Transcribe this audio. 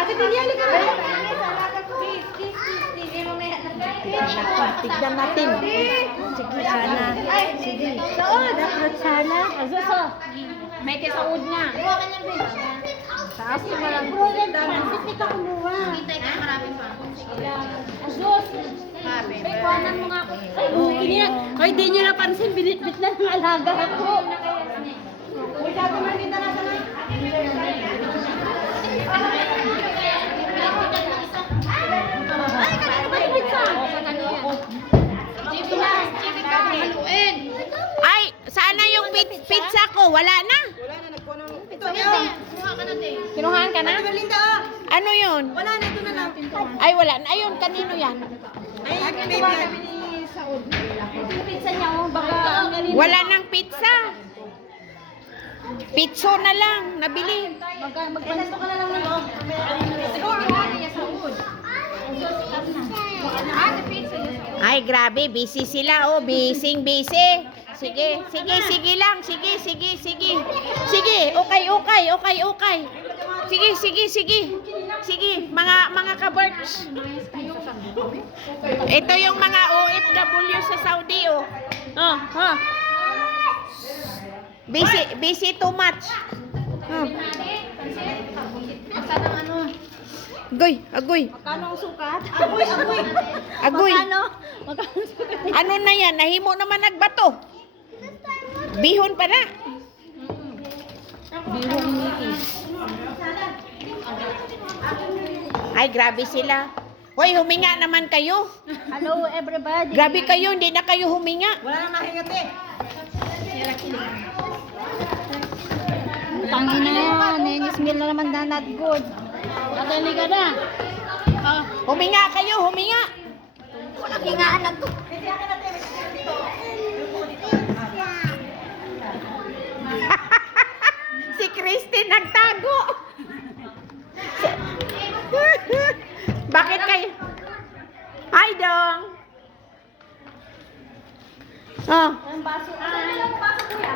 Ate Tiliali ka ba? Tignan natin. Sige, sana. Sige. Dapat sana. Azuso. May kisaud nga. Taas mo lang. Hindi ka kumuha. Hintay ka maraming pa. Azus. May kuhanan mo nga ako. Ay, di nyo napansin. Binitbit na ng alaga ako. Uy, sabi mo dito na sa mga. Ay, kanina ba yung pizza? Sa kanina. Chicken ka, haluin. Ay, sana yung pizza ko. Wala na. Wala na, nagkuha ng... Ito, Hindi, kuha ka natin. Kinuhaan ka na? Linda, Ano yun? wala na, ito na lang. Ay, wala na. Ayun, kanino yan? Ay, baby. Kami ni Saud. Yung pizza niya, oh, baka ang galing. Wala nang pizza. Pizza na lang. Nabili. Magpanito ka na lang ng loob. Siguro, kinuhaan niya Saud. Ay, grabe. Busy sila. Oh, busy. Sige, sige lang. Sige. Sige, okay. Sige, mga ka-birds. Ito yung mga OFW sa Saudi, oh. Oh. Busy too much. Oh. Agoy. Kano ang sukat? Agoy. Magkano ang sukat? Ano na yan? Nahimo naman nagbato. Bihon pa na. Bihong nipis. Ay, grabe sila. Hoy, huminga naman kayo. Hello everybody. Grabe kayo, hindi na kayo huminga. Wala nang mahingat eh. Tangin na yan. Nenis meal na naman na not good. Tatali ka na. Huminga kayo, huminga. Walang hingaan na to. Si Christine nagtago. Bakit kayo? Hi, Dong. Oh. Ang baso. Ang baso kuya.